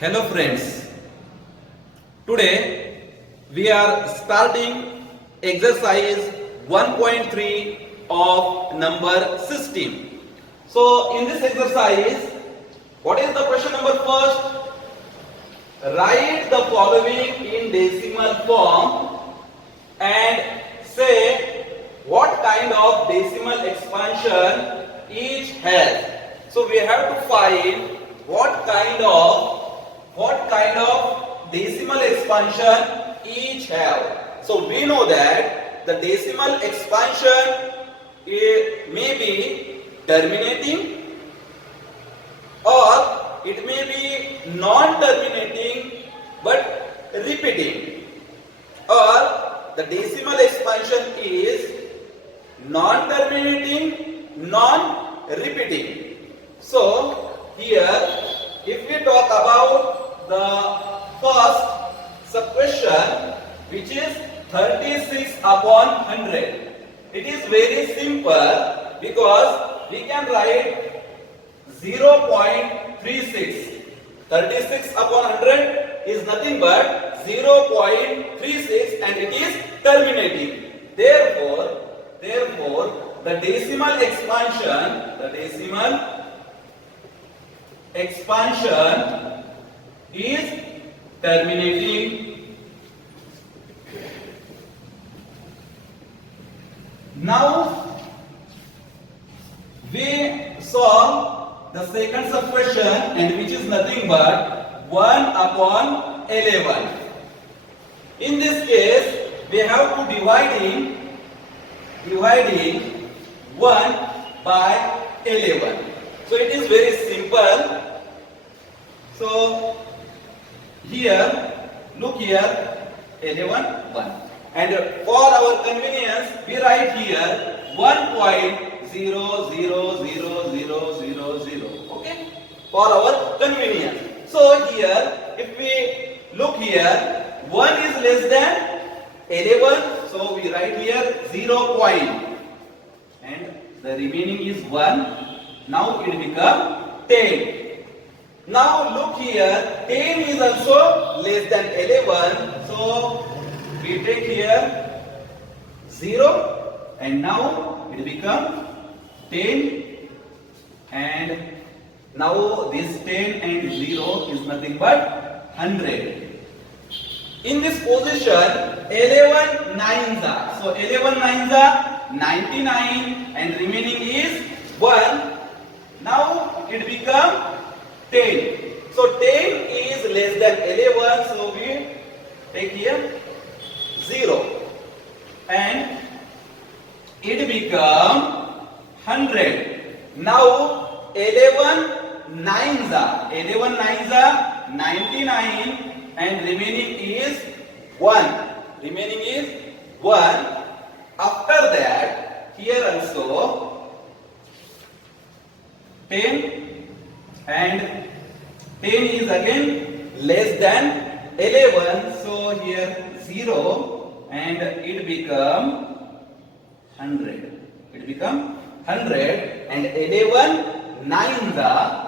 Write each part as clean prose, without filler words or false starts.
Hello friends, today we are starting exercise 1.3 of number 16. So in this exercise, what is the question number first? Write the following in decimal form and say what kind of decimal expansion each has. So we have to find what kind of decimal expansion each have. So we know that the decimal expansion may be terminating or it may be non-terminating but repeating, or the decimal expansion is non-terminating, non-repeating. So here if we talk about the first sub-question, which is 36 upon 100, it is very simple because we can write 0.36. 36 upon 100 is nothing but 0.36 and it is terminating. Therefore, the decimal expansion is terminating. Now we solve the second sub-question, and which is nothing but 1 upon 11. In this case, we have to dividing 1 by 11. So it is very simple. So here, look here, 11, 1. And for our convenience, we write here 1.000000. Okay? For our convenience. So here, if we look here, 1 is less than 11. So we write here 0 point. And the remaining is 1. Now it become 10. Now look here, 10 is also less than 11. So we take here 0 and now it become 10. And now this 10 and 0 is nothing but 100. In this position, 11 nines are. So 11 nines are 99 and remaining is 1. Now it become 10. So 10 is less than 11. So we take here 0. And it become 100. Now 11 nines are 99 and remaining is 1. Remaining is 1. After that, here also 10 and 10 is again less than 11. So here 0 and it become 100. It become 100 and 11 nines are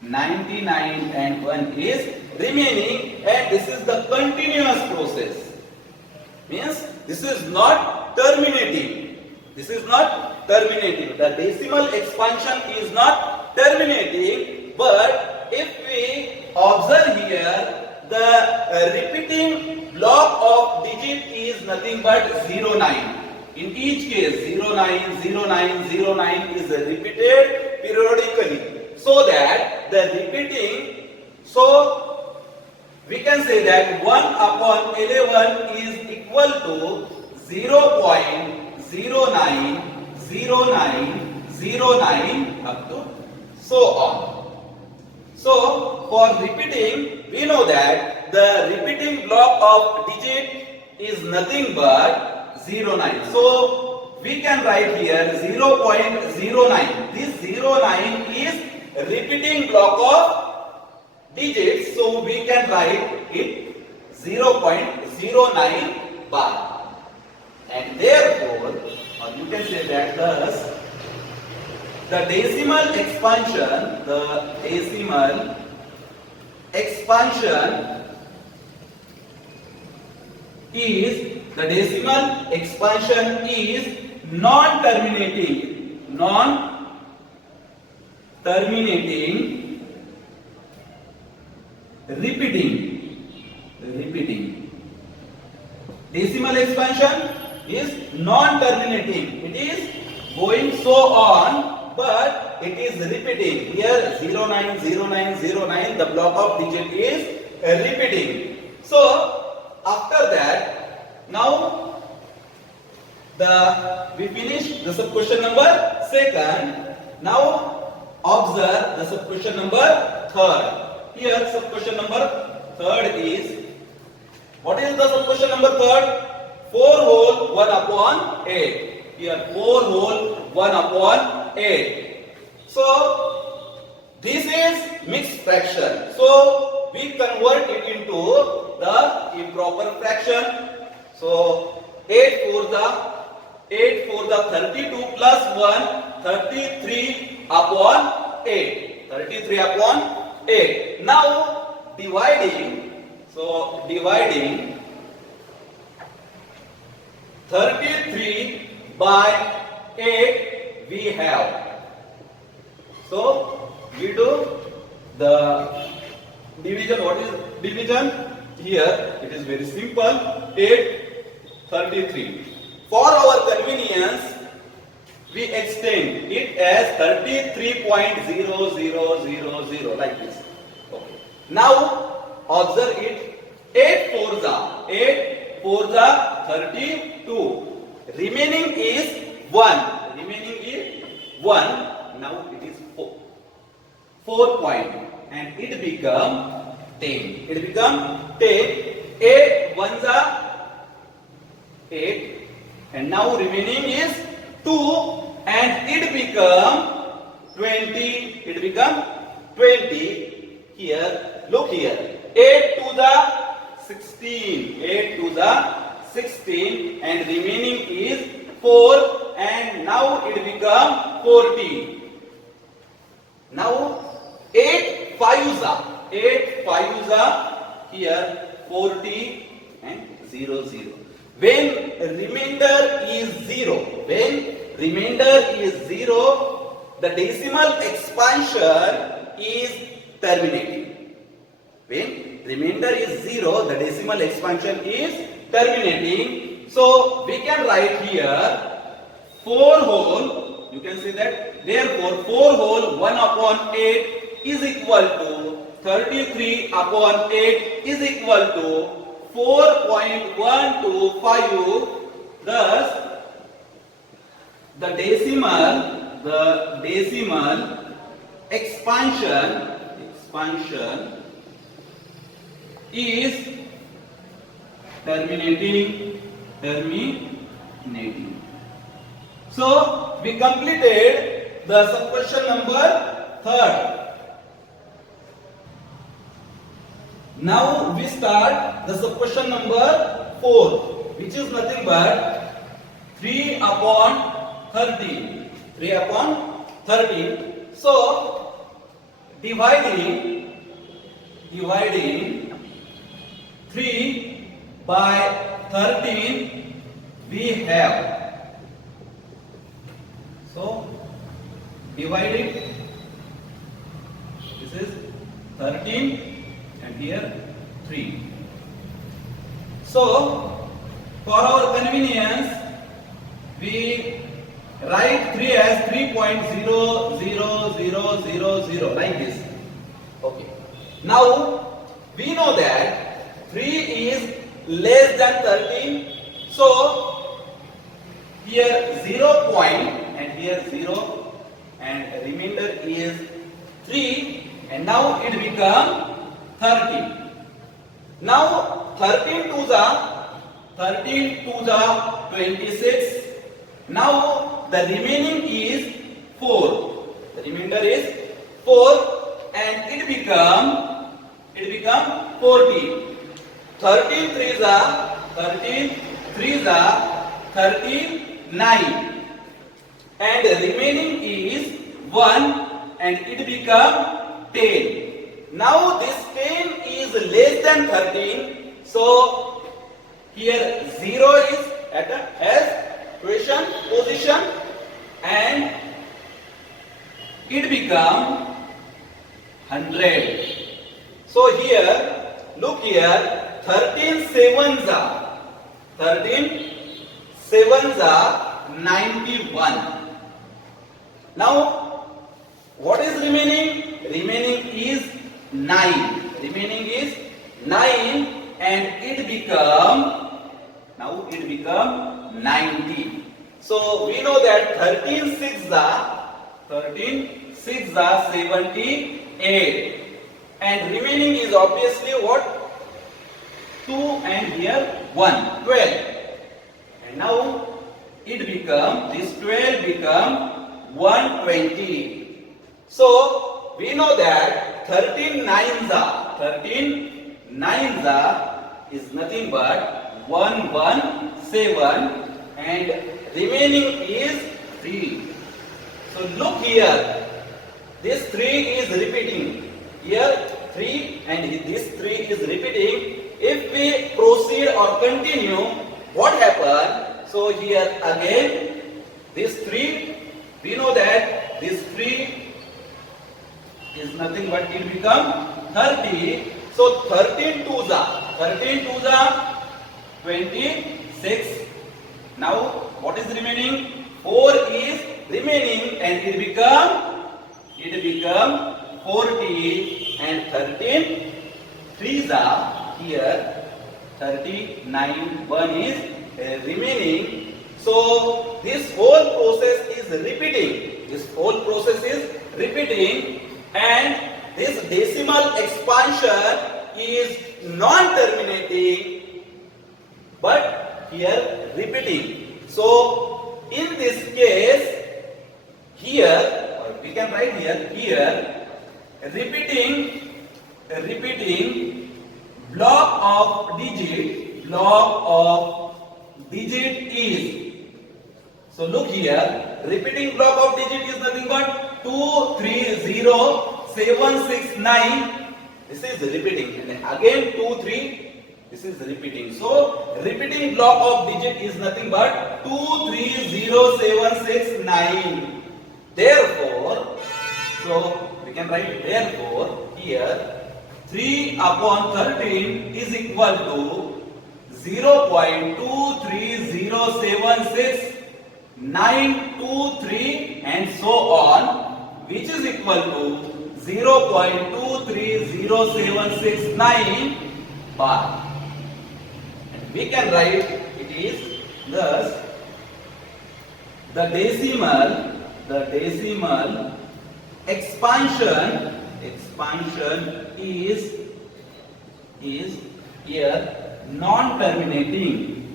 99 and 1 is remaining, and this is the continuous process. Means this is not terminating. This is not terminating. The decimal expansion is not terminating, but if we observe here, the repeating block of digit is nothing but 09. In each case, 09, 09, 09 is repeated periodically. So that the repeating, so we can say that 1 upon 11 is equal to 0.090909 up to so on. So for repeating, we know that the repeating block of digit is nothing but 09. So we can write here 0.09. This 09 is repeating block of digits. So we can write it 0.09 bar. And therefore, or you can say that thus the decimal expansion is non-terminating, repeating. Decimal expansion is non-terminating. It is going so on, but it is repeating. Here 090909, the block of digit is repeating. So after that, now we finish the sub question number second. Now observe the sub question number third. Here sub question number third is, what is the sub question number third? 4 whole 1 upon 8. Here 4 whole 1 upon 8. So this is mixed fraction. So we convert it into the improper fraction. So 8 for the 32 plus 1, 33 upon 8. 33 upon 8. Now dividing. So dividing 33 by 8 we have. So we do the division. What is division? Here it is very simple. 8, 33. For our convenience, we extend it as 33.0000 like this. Okay. Now observe it. 8 for the 32. Remaining is 1. Now it is 4 point, and it become 10. 8 ones are 8, and now remaining is 2, and it become 20. Here, look here. 8 to the 16, and remaining is 4, and now it become 14. Now 8 fives are here 40 and 0. When remainder is 0, the decimal expansion is terminating. When remainder is 0, the decimal expansion is terminating. So we can write here 4 whole. You can see that. Therefore 4 whole 1 upon 8 is equal to 33 upon 8 is equal to 4.125. Thus the decimal expansion is terminating. So we completed the sub question number third. Now we start the sub question number 4, which is nothing but 3 upon 13. So dividing 3 by 13 we have. So dividing, this is 13. And here 3. So for our convenience, we write 3 as 3.00000 like this. Okay. Now we know that 3 is less than 13. So here 0 point and here 0, and remainder is 3, and now it becomes 30. Now 13 to the 26. Now the remaining is 4. The remainder is 4, and it become 40. 13 3s are 39, and the remaining is 1, and it become 10. Now this 10 is than 13. So here 0 is at as question position and it become 100. So here, look here, 13 sevens are 91. Now, what is remaining? Remaining is 9. Remaining is 9 and it become 90. So we know that 13 6 are 78 and remaining is obviously what? 2 and here 1, 12. And now it become, this 12 become 120. So we know that 13 nines are is nothing but 117 and remaining is 3. So look here, this 3 is repeating. Here 3 and this 3 is repeating. If we proceed or continue, what happens? So here again, this 3, we know that this 3 is nothing but it become 30. So 13 twos are 26. Now what is remaining? 4 is remaining and it become 40 and 13 threes are here 39. 1 is remaining. So this whole process is repeating. And this decimal expansion is non-terminating but here repeating. So in this case, here or we can write here repeating block of digit is. So look here, repeating block of digit is nothing but 2, 3, 0, 7, 6, 9. This is repeating and again 2, 3. This is repeating. So repeating block of digit is nothing but 2, 3, 0, 7, 6, 9. Therefore, so we can write therefore here 3 upon 13 is equal to 0.23076 923 and so on, which is equal to 0.230769 bar. And we can write it is thus the decimal expansion is here non-terminating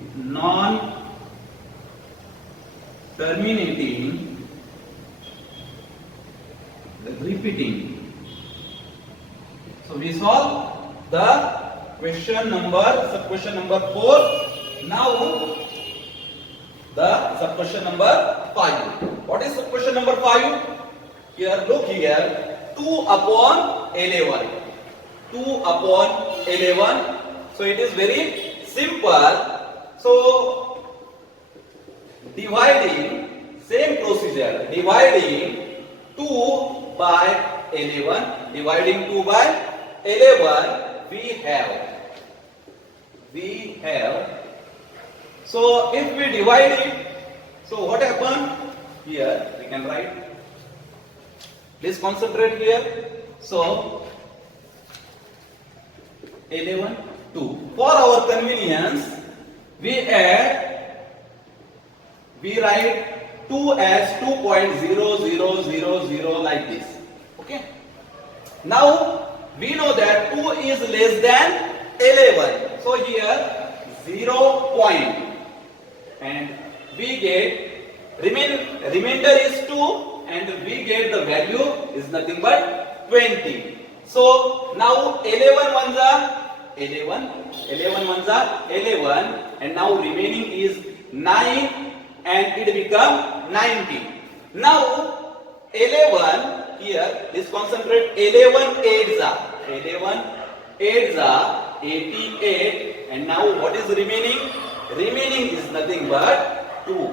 repeating. So we solve the sub question number 4. Now the sub question number 5. What is sub question number 5? Here, look here, 2 upon 11. 2 upon 11. So it is very simple. So dividing, same procedure, dividing 2 by 11. Dividing 2 by 11, we have. So if we divide it, so what happened? Here we can write. Please concentrate here. So 11, 2. For our convenience, we write 2 as 2.0000 like this. Okay. Now we know that 2 is less than 11. So here 0 point and we get remainder is 2 and we get the value is nothing but 20. So now 11 ones are 11 ones are 11 and now remaining is 9 and it become 90. Now 11 here, let's concentrate, 11 8s are 88, and now what is remaining? Remaining is nothing but 2.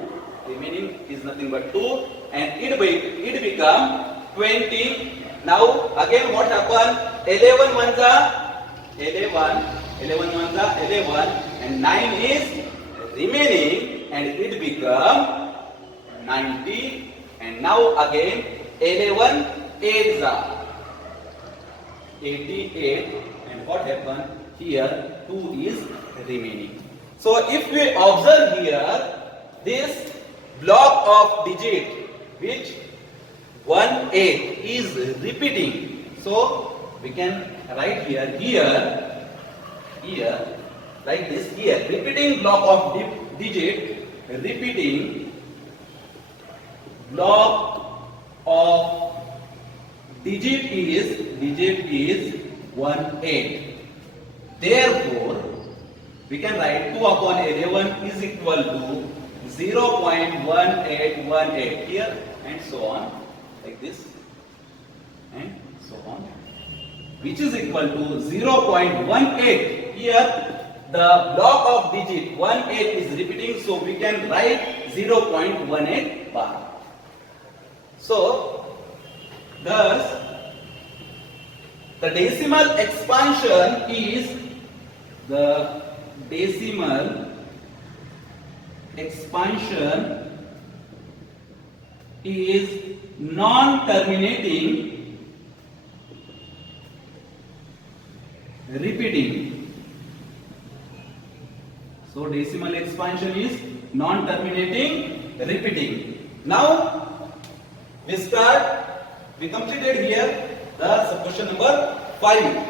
Remaining is nothing but 2, and it become 20. Now again what happened? 11 ones are 11, 11 ones are 11, and 9 is remaining, and it become 90. And now again 11 8s are 88, and what happened here? 2 is remaining. So if we observe here this block of digit which 1 8 is repeating, so we can write here like this here, repeating block of digit, repeating block of digit is 1 8. Therefore we can write 2 upon 11 is equal to 0.1818 here, and so on, like this, and so on, which is equal to 0.18. Here the block of digit 1 8 is repeating, so we can write 0.18 bar. So thus the decimal expansion is non-terminating repeating. So decimal expansion is non-terminating repeating. Now we completed here the subquestion number 5.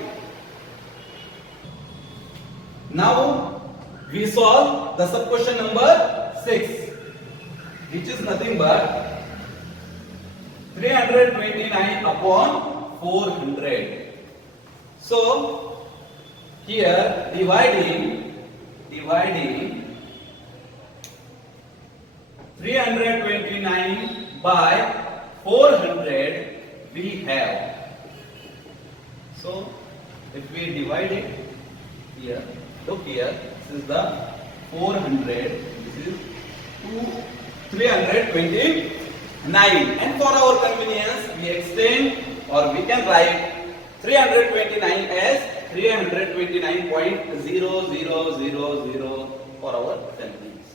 Now we solve the subquestion number 6, which is nothing but 329 upon 400. So here dividing 329 by 400 we have. So if we divide it here, look here, this is the 400, this is 329, and for our convenience we extend, or we can write 329 as 329.0000 for our convenience.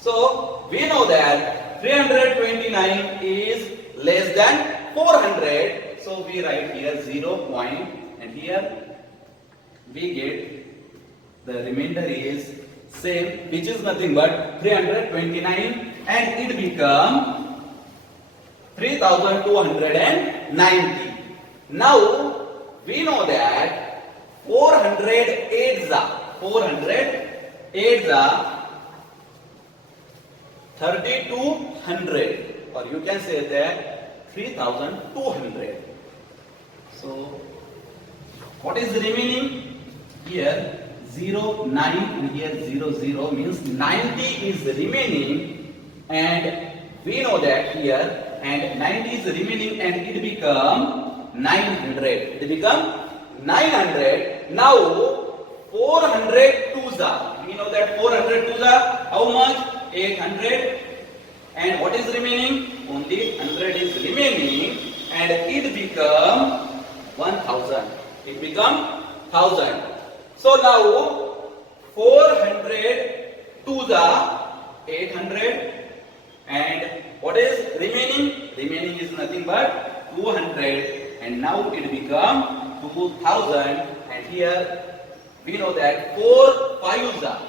So we know that 329 is less than 400, so we write here 0 point, and here we get the remainder is same, which is nothing but 329, and it become 3290. Now we know that 408 are 3200, or you can say that 3200. So what is remaining here? 0 9, and here 0 0 means 90 is remaining, and we know that here, and 90 is remaining, and it become 900. It become 900. Now 400 twos are, we know that 400 twos are how much? 800, and what is remaining? Only 100 is remaining, and it become 1000. It become 1000. So now 400 twos are 800, and what is remaining? Remaining is nothing but 200, and now it become 2000, and here we know that 4 5s are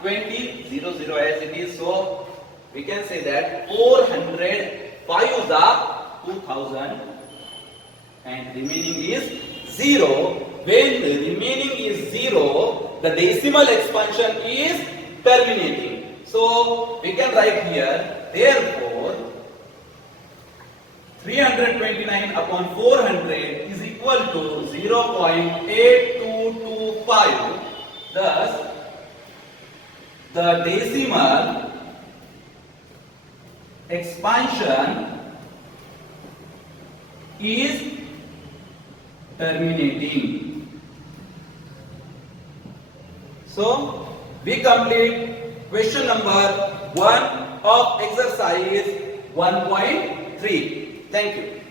20, 0 as it is, so we can say that 400 5s are 2000, and remaining is 0. When the remaining is 0, the decimal expansion is terminating. So we can write here, therefore 329 upon 400 is equal to 0.8225. Thus the decimal expansion is terminating. So we complete question number 1 of exercise 1.3. Thank you.